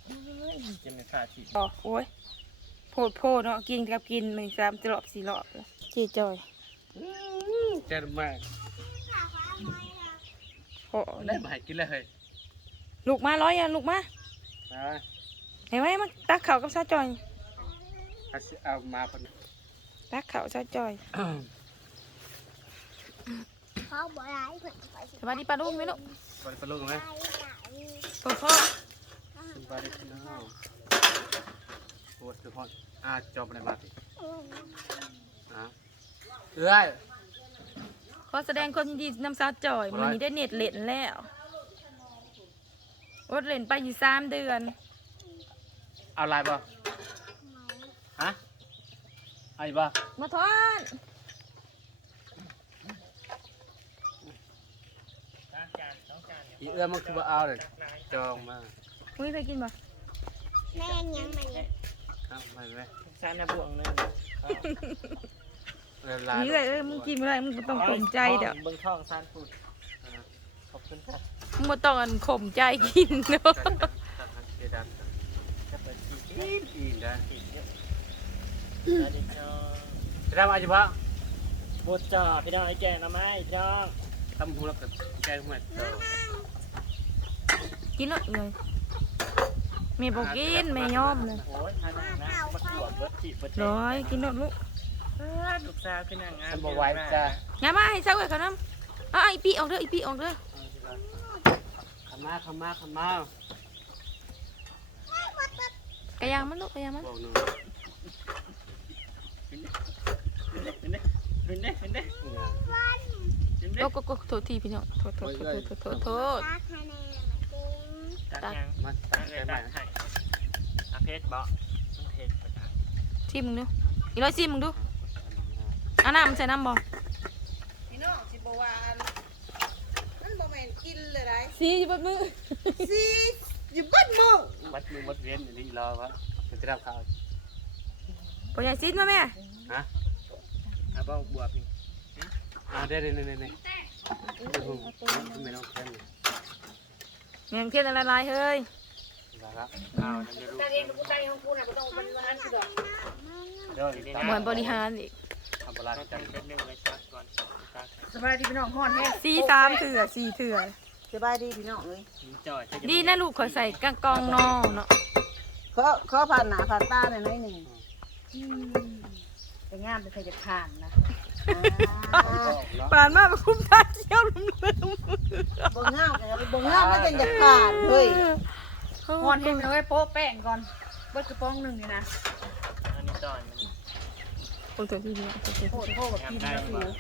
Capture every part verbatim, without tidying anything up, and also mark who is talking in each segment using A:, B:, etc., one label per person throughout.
A: กินในท่าที่
B: อ๋อโอ้ยโพดโพดเนาะกินกับกินหนึ่งสามตลบสี่รอบเลยเจ๊จอย
A: เจ็บมาก
B: โอ้
A: ได้มาให้กินเลยเฮ้ย
B: ลูกมาร้อยยันลูกมา
A: นะ
B: เห็นไหมมันตักเข่ากับซาจอย
A: เอามาคน
B: ตักเข่าซาจอย
C: เขาบอกอะไรเพิ่นไปสิ
B: สวัสดีป้าลุงไหมลูก
A: ไปปลุกไหม
B: พ่อพ่อ
A: สบายดีพี่น้องโอ้สุดพออ่าจบในบ้านอ่าเอ้ย
B: ขอแสดงความยินดีนำซาจอยมันนี้ได้เน็ตเล่นแล้วอดเล่นไปอยู่สามเดือน
A: เอาลายบ่ฮะเอาอีกบ่
B: มาทอน
A: อีเอื้อมันคือว่าเอาเลยจองมา
B: มึงเคยกินป่ะ
C: แม่ยังไม่ได้
A: ครับไม่ไหม
D: ซานในบวงนึง
A: เวลา
B: นี่เลยเอ้ยมึงกินอะไรมึงบ่ต้องข่มใจเด้อ
D: เบิ้งท้องซานพูดขอบคุณค่ะ
B: มึงบ่ต้องอันข่มใจกินเนาะ
A: เจดัน
D: จะเปิดที
A: อีนอีนนะ
D: ทีเยอะสวัสดีพี่น้อง
A: จะได้มาจีบะ
D: บูดจ่อพี่น้องไอ้แก่น้ำไม้พี่น้อง
A: ทำหูแล้วกับแกงหัวเต่า
B: กินหน่อยเลยแม่บอกกินแม่ยอมเลย
D: โอ้ยทานนั่งนะมาขวดรถจีบเปิด
B: ร้อยกินหน่อยลูก
D: ลูกสาวขึ้นนั่งงาน
A: ทำบ่ไหวจ้ะ
B: อย่ามาให้เช้าเลยเขาน้ำเอาไอ้ปีออกเด้อไอ้ปีออกเด้อ
A: ขมาขมาขมา
B: กระยังมันลูกกระยังมัน
A: บอกหนู
D: เป็นเด้เป็นเด้เป็นเด้
A: เนี่ย
D: เป็นเด้
B: โอ้ก็ก็โทษทีพี่น้องโทษโทษโทษโทษโทษโทษ
C: ตาคะแนนมันเก่ง
D: ตักยัง
A: มา
D: ตั
A: ตั้
D: ก
A: ง
D: เล
A: ใจ
D: ย
A: ใหม่
D: ตักให้อาเพชรบอกมันเพชรประจาน
B: ชิมมึงดูอีร้อยชิมมึงดูเอาน้ำใส่น้ำบ่
E: พี่น้องสิบวานมันบ่แม่นกินเลยได้
B: สีอยู่บนมือ
E: สิอยู่เบ้านหมึง
A: วัดมือวัดเวียนอันนี้รอวะจะรับข่าว
B: ปอยายซิดมาแม่
A: ฮะ
D: อาบอกบวบนี่
A: อ่าได้ได้ได้ได้ได้ไม่ต้องแค่นี้
B: แมงเทียนอะไรลายเฮ้ย
A: นะครับอ้าวนั่นไม่รู้
E: ตาเรียนกูใจของกูน่ะบ่ต้องเป็นวันสิดอก
A: เดี๋ยว
B: เหมือนบริหารอีก
A: ทำบลา
D: ต้อง
A: จัง
D: จำเป็นหนึ่งเลยตักก่อนตัก
E: สบายดีพี่น้องฮ้อนแฮง
B: สีสามเถื่อสี่เถื่อ
E: สบายดีพี่น้องเอ้ย
D: จ่อย
B: ดีนะลูกขอใส่กางกองนอเนาะ
E: ขอขอผ่านหน้าผ่านตาหน่อยหน่อยหนึงไปงามไปใครจะผ่านนะอ่า
B: ผ่านมาไปคุ้มตาเชี่ยวลืมลืม
E: บ่งามกันบ่งามแล้วจังจะผ่านเฮ้ย
B: ฮ้
E: ฮ้อนแฮงเลยโป๊ะแป้งก่อนเบิดกระป๋องหนึงนี่นะ
D: อันนี้จ่อยมัน
B: โอ้โหพี่น้องโอ้โห
E: โคตรโคตรแบบกินนะสู
A: Vâng.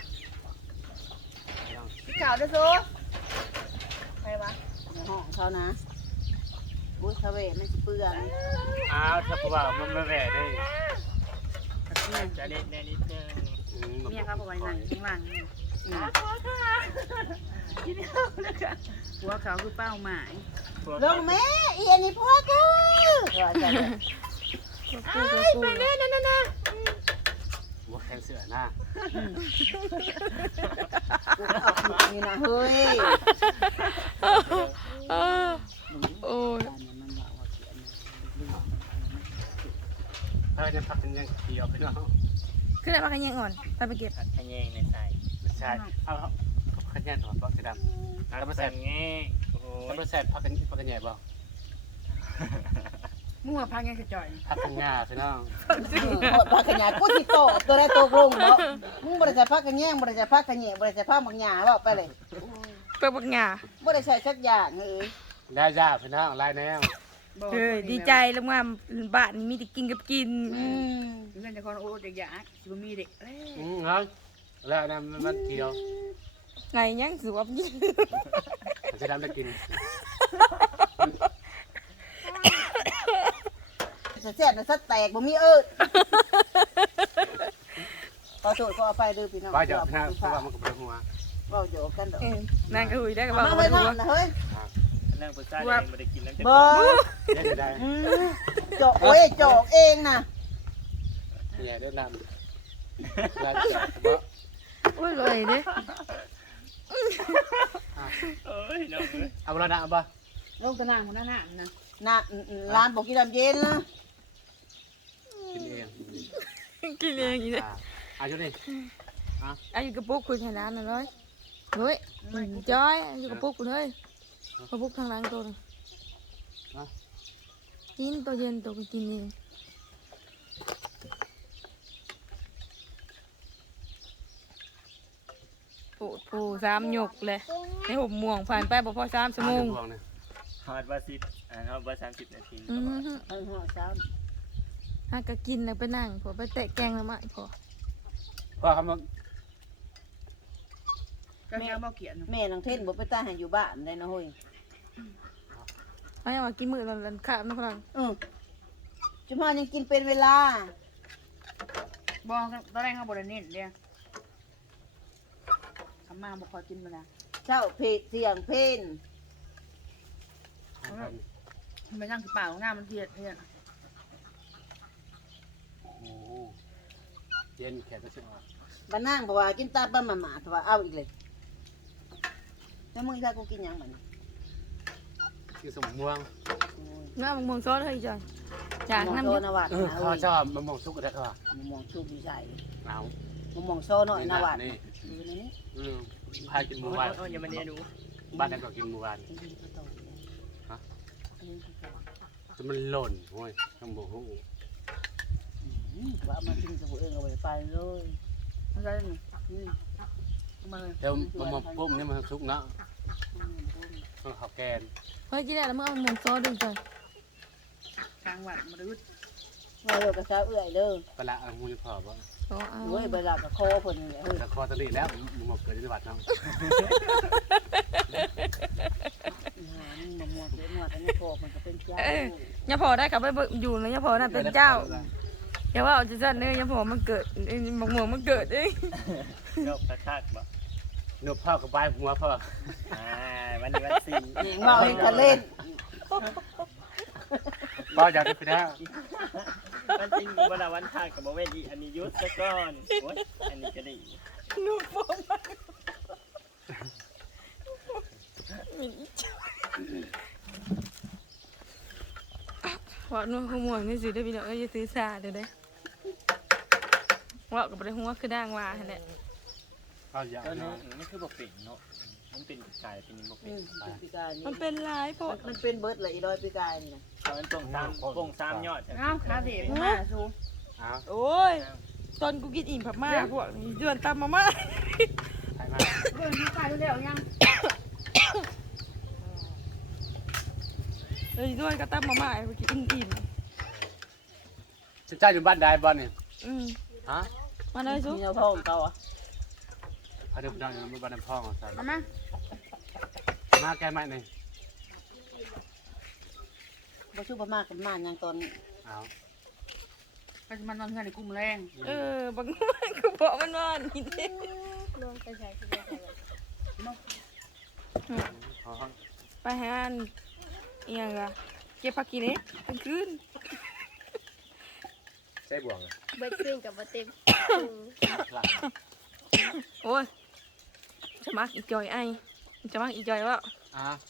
E: พี่ข่าวเด้อสูไปวะในห้องเขานะอุ้ยเขาเวมันสิเปื้อน
A: อ้าวถ้าว่ามันไม่แหวได้
D: จะเล่นแน่นิดนึง
E: เมียเขาบอกไว้นั่งข้างล่างนี่อืม
D: กินข้าวแล้วกัน
E: หัวเขาคือเป้าหมาย
D: ล
E: ล
D: ง
E: งแม่อีอันนี้พวกกูว่าจะเลย
B: ไปเลยนั่นน่ะ
A: หัวแข็งเสือหน้า
E: กูก็เอาผิดนี่นะเฮ้ย
B: เออโอ้ย
A: เฮ้ยจะพักกันยังเกี่ยวไปเนาะ
B: ขึ้นได้ปะกันยังอ่อนไปไปเก็บ
D: ผัดขยงในใส่
A: ไม่ใช่เอาเขาขยันถอดบ้างสีดำ
D: แล้วมาใส่แง่โอ้โห
A: แล้วมาใส่พักกันพักกันใหญ่บ่
E: มึงว่าพังยังกระจ่อย
A: พักกันหญ้าพี่น้อง
E: หมดพักขยะกูสิโตตัวได้โตกลงเนาะมึงบ่ได้ใส่พักขยงบ่ได้ใส่พักขยะบ่ได้ใส่ผ้าบางหญ้าว่าไปเลย
B: เปิดบักหงา
E: บ่ได้ใส่สักอย่างเอ้ย
A: ได้ย่าพี่น้องลายแนว
B: เฮ้ยดีใจแล้วว่าบ้านมีแต่กินกับกิน
E: อืมเรื่องจะคนโอ้เด็กยากสิบ่มีเด็กเอ้ย
A: อืมเนาะแล้วนั่นมันเกี่ยว
B: ไงยังสวบยิง
A: สีดำได้กิน
E: จะแซ่บน่ะสัดแตกบ่มีเอิ้นขอโทษขออภัยเด้อพี่น้อง
A: ว่าจะพี่น้องเพราะว่ามันก็เป็นหัว
E: เว้าโยกกันดอก
B: เออนางก็หุยได้ก็บอก
E: มา
B: ว่า
E: ไว้
B: ดู
E: นอนนะเฮ้ย
D: นั่งบนใต้เองไม่ได้กินแล้วจะ
E: บ่
A: ได้ได้
E: อืมโจกโอ้ยโจกเองน่ะ
A: ใหญ่ได้ลำลายแก่บ่
B: โอ้ยเลยเด้
D: เอ้ยน้องเอ้ย
A: เอาละนะบ่
E: ลงตะนางหัวหน้าหน้านะน้ำร้านบอกกินน้ำเย็นนะ
A: กินเอง
B: กินเองอยู่เลย
A: อ่าอายุนี่
B: อายุกระปุกคุณชนะน่ะร้อยเฮ้ยจ้อยอายุกระปุกคุณเฮ้ยกระปุกข้างหลังตัวนึงกินตัวเย็นตัวก็กินเองโอ้โหสามหยกเลยในหกม่วงผ่านไปบ่พอสามชั่วโมง
A: พวงเนี่ย
D: ฮอดว่าสิบอ่าฮอดว่าสามสิบนาที
B: อือฮึ
E: เอาหัวซ้
B: หากก็กินแล้วไปนั่งพอไปเตะแกงแล้วมาพอ
A: พ่อคำว่า
E: ำแม่บ่เกียนแม่นางเทนบ่ไปตายให้อยู่บ้านได้นะเฮ้ย
B: เขาอยากว่ากินมื้อละลันข้าวนะพลัง
E: เออจุมายังกินเป็นเวลา
F: บ่ตอนแรกเขาบ่ได้เน้นเด้ทำมาบ่ค่อยกินมาแล้ว
E: เช้าเพลเที่ยงเพลน
F: มันไปนั่งที่ป่าของหน้ามันเทียดเทียด
A: โอ้เย็นแขกก็เชื่อ
E: บ้านนางบอกว่ากินตาบ้านหมาๆแต่ว่าเอาอีกเลยแล้วมึงถ้ากูกินหยังมัน
A: กินสมม่วง
B: น้ำมะม่วงซอสเฮ้ยจ้ะจาก
E: มอง
B: น้ำ
E: โซ
B: เยอะ
E: นวัด
A: เออ
E: นะ
A: พ่อ
E: เฮ้ย
A: ชอบมะม่วงสุกก็ได้ค่ะ
E: มองชูบดีใจ
A: เอา
E: มองโซหน่อยนวัด
A: นี่
E: อยู่ในนี้
A: อืมพากินหมู
D: โอ้
A: หวาน
D: ยโอ้ยอย่ามาเนี่ยดู
A: บ้านนั้นก็กินหมูหวาน
E: ไปยิงกระโตกเลย
A: ฮะ
E: ไปยิงกระโตก
A: จนมันหล่นโอ้ยทำบุหู
E: อืมว่ามากินกับผู้เองเอาไปไปเลย
F: มันได้นี่
E: อืม
F: มาเลย
A: เดี๋ยวมะม่วงปุ๊บนี่มันสุกเนาะ
E: อืม
A: มันข้าวแกง
B: เฮ้ยกินได้แล้วมึงเอามะม่วงซอสด้วยจ้ะ
F: กลางวัดมาดู
E: ว่าเลิกกระซ้าเอื้อยเด้อ
A: ปลาอังมูนี่พอป่ะ
B: ซอเอา
E: เว้ยเวลากับคอเพิ่นนี่แหละเฮ้ย
A: แต่คอตะลีแล้วมะม่วงเกิดในวัดเนาะ
E: หานี่มะม่วงเสียหนวดอันนี้พอมันก็เป็นเจ้า
B: ย่าพอได้กลับไปอยู่นะย่าพอน่ะเป็นเจ้าอย่าว่าเอาจะจัดเนี่ยย่าพอมันเกิดไอ้มะม่วงมันเกิดเอง
D: โยกกระชากบ่
A: หนูพ่อกับใบหัวพ่อ
D: อ่าวันนี้วันสี่
E: นี่เมาเล่นกันเล่น
A: พ่ออยากได้ไปแล้ว
D: วันจริงกูเวลาวันชาติกับบ่เวทีอันนี้ยุทธซะก่อนโอ้ยอันนี้ก็ดี
B: หนูพอมาว่าหนูขโมยนี่สิได้พี่น้องเอ้ยอย่าซื้อซาเด้อเด้ว่ากับไปหัวคือด่างว่าหั่นแหละ
A: พ่ออยาก
D: เจ้านี้
A: เนาะ
D: มันคือบ่เป็นเนาะมันเป็นกายเป็นบ่เป็
E: อื
D: น
E: มปีกายนี่
B: มันเป็นลายโพด
E: มันเป็นเบิร์ดเลยอีร้อยปีกายนี่นะ
D: มันตรงตามโป่งสามยอด
F: เอ้าขาเสียมาสู
A: เอา
B: โอ้ยตอนกูกินอิ่มผับมาพวกนี้เดือนตามมาม่า
A: ใช่ไหม
F: เพิ่นมาตายแล้วยัง
B: เลยด้วยก็ตามมาม่าไปกินอิ่ม
A: ฉันจ้าอยู่บ้านใดบ้านนี่
B: อืม
A: ฮะ
B: มาเลยซุ
E: มีเอาพ่อของเขาอ่ะ
A: พาเดินไปอยู่บ้านน้ำพ่อของฉัน
F: มามา
A: มาแก้ไหมนี่
E: บ่ชุบมากกันมาอย่างตอน
A: เอา
F: ก็จะมานอนกันในกลุ่มแรง
B: เออบางวันกูบอกมันว่านี่เด้
C: รวมไปใช้คือได้เลย
A: ขอ
B: ไปหาอันอหยังล่ะเก็บผักกินเด้กลางคืน
A: ใช้บ่วงเลย
C: เบิดขึ้นกับบ่เต็ม
A: หลัง
B: โอ้ยจะมักอีจอยไอจะมักอีจอยว่า
A: อ่ะ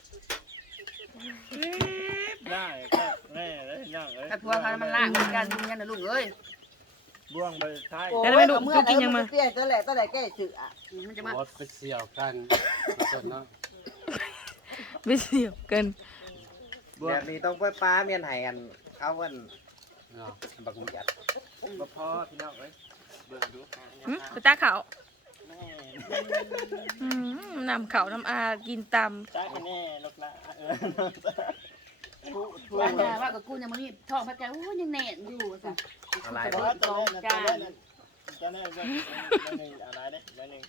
D: ได้ก็แน่เลยย่างเอ้ย
F: แต่พัวเขามันลากกันยันนะลูกเอ้ย
D: บ่วงไปท้าย
E: โอ้ยเอาเมื่อไหร่มันเปรี้ยวตะแหละตะแหละแก้ชื่ออ่ะ
F: มันจะมา
A: โอ้ไปเสี่ยวกันมาเนาะ
B: ไม่เสียบกัน
G: แบบนี้ต้องไปป้าเมียนไห้กันเขาวัน
A: เนาะบักมุจัด
D: บ่พอพี่น้องเอ้ยเบิ่งดู
B: หึไปตาเขาว
D: แม่
B: อืมนำเขาวน้ำอากินต
D: จ้าแน่ลูกละเออ
F: ว่าแต่ว่ากับกูยังมันมีท้องพระเจ้าโอ้ยังแน่นอยู่จ้ะ
G: อะไร
D: แต่
G: บ่
D: ว่าตอนแรกตอนแรกตอนแรกเบื้องหนึ่งอะไรเด้เบื้องหนึ่ง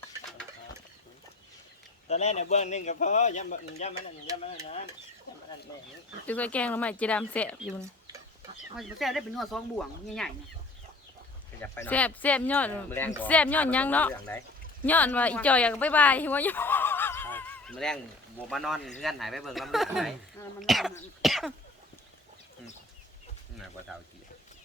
D: ตอนแรกเนี่ยเบื้องหนึ่งกับพ่อย่ำย่ำมันนั่นย่ำมันนั่นนะย่ำมันนั่นแม่
B: ำจะใส่แกงแล้วไหมเจดามแซ่บอยู่นะ
F: เขาจะแซ่ได้เป็นนัวซองบ่วงใหญ่ๆนะ
G: อยากไปหน่อย
B: แซ่บแซ่บยอด
G: มื้อแรงบ่
B: แซ่บยอดยังเนาะ
G: รื่องใด
B: ยอดว่าอีจอยอยากบายบายหัวอย
G: มื้อแรงบ่มานอนเพื่อนหายไปเบิ่งลำเรื่องไหน
F: มันน่า
G: น่ะบ่เท่ากี่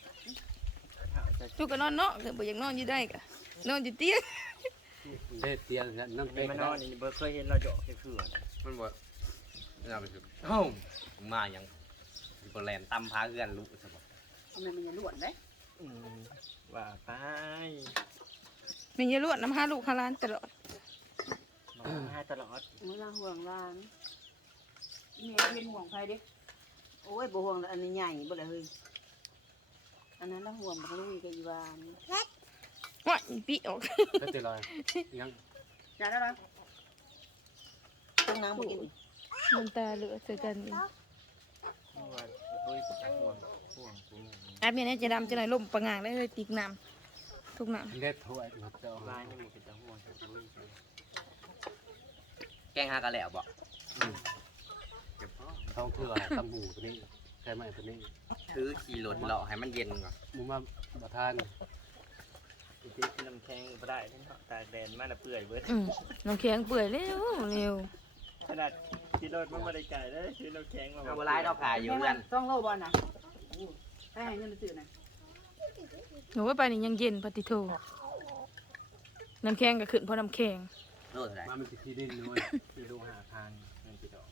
B: ทุกก็นอนเนาะก็บ่อยากนอนอยู่ได้กะนอนอยู่เตียง
A: เด็ดเตียงนั่ง
D: นี่
A: เป๊ก
D: มันน
A: แล้
D: อ
A: วน
D: นี่เบอร์เคยเห็นเราเจาะคือ
G: มันบ่น่าไปสิโอ้มาหยังบ่แลนตำพาเฮือนลูกซะบ่
F: ทำไมมันจะล้วนได้
D: อืมว่าไป
B: มีเยอะลวดน้ำห้าลูกห้าล้านตลอด
D: น้องให้ตลอด
F: มันละห่วงร้านนี่เป็นห่วงใครดิ
E: โอ้ยบ่ห่วงแล้วอันนี้ใหญ่บ่ได้เฮ้ยอันนั้นละห่วงบักลุยกับอีวาน
B: ว่าอีปีออก
A: ก็จะลอยยัง
F: จ่ายได้แล้ว
E: ต้องน้ำบ่กิน
B: มันตาเหลือเจอกันอีก
D: ว่าเฮ้ยห่วงห่วงกู
B: อาเมียเนี่ยจะดำจะไหนล่มประงางได้เลยตีกน้ำทุกน้ำ
A: เล็ดถ้วยมาเจ้า
D: ลายนี่มันเป็นตะห่วงกับเฮ้ย
G: แกงหากะแล้วบ่
A: ท้องเถื่อตำหูตัวนี้ใช่ไหมตัวนี้
G: ถือขี่รถเลาะให้มันเย็นก่อน
A: มุมาบ่ทาน
D: จริงๆน้ำแข็งก็ได้ทั้งตากแดดมาละเปื่อยเบิด
B: อืมน้ำแข็งเปื่อยเร็วเร็ว
D: ขนาดขี่รถมันบ่ได้ไกลเด้อซื้อน้ำแข็งมา
G: เอาบ่หลายดอกขายอยู่เฮือน
F: ต้องโลบอลนะให้เงินซื้อนะ
B: หนูว่าไปนี่ยังเย็นปฏิโทน้ำแข็งก็ขึ้นเพราะน้ำแข็ง
G: โลเท่าไหร่
A: มามันสิที่ดินด้วย
D: คือดูหาทางเงินกี่ดอก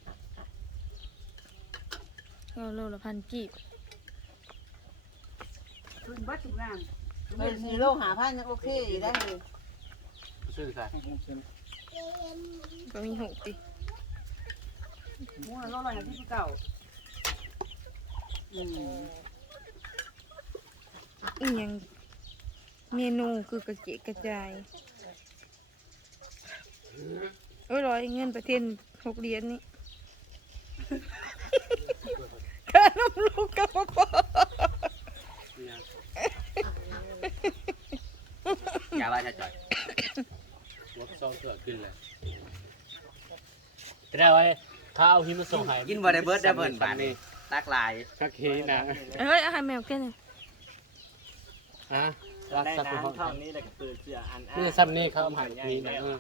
B: ก็โลละพันกีบ
F: คืนบัตรทุกงาน
E: เฮ้ยสี่โลหาพันยังโอเคอยู่ได้เลย
A: ซื้อใส่
B: ก็มีหกดิ
F: ม้วนโลละอย่างที่เก่า
E: อืม
B: อีหยังเมนูคือกระเจกกระจายโอ้ยร้อยเงินประเทศหกเหรียญนี่ ขนมลูกกับพ่อ
G: อย่าว่าจะจ่อย
A: วัดซองเถื่อกินเลยแต่ไว้ข้าวที่มันส่งให้
G: กินบ่ได้เบิดได้เบิ่นบาดนี้ตักหลาย
A: ก็เคนะ
B: เฮ้ยเอาให้แมวแค่นี้
A: ฮะรัก
D: ได้
A: สักคน
D: น้ำเท่านี้แล้วก็เปิดเสื้ออัน
A: นี่ซ้ำนี่เขาเอาใหายนี่นะเออ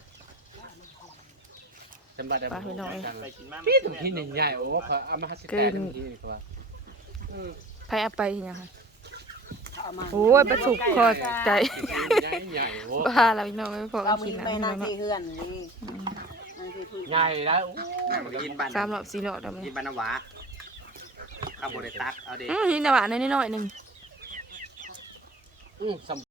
A: จำบัดได้บ่กัน
D: ไปกินมา
A: พี่ตรงที่หนึ่งใหญ่โอ้เขาเอามาให้สิแต่ตรงที่นี่ก็ว่า
B: ใครเอาไปทีเนี่ยค่ะ
F: เอามา
B: โอ้ยประสุกคอใจ
A: ใหญ่ใหญ่โอ้
B: บ้าเราพี่น้องไม่พอ
E: เรา
B: กิ
E: มี
B: นนะ
E: ไป
B: พี่น้
E: นั่
B: อง งเนาะ
E: ที่เฮือนนี่นั่งที่พื้น
A: ใหญ่แล้ว
G: แม่มากินบ้าน
B: สามรอบสี่รอบแล้ว
G: กินบ้านน้ำหวาข้าวบ่ได้ตักเอาเด้
B: อืมนี่นะหวานน้อยๆหนึ่ง
A: อือ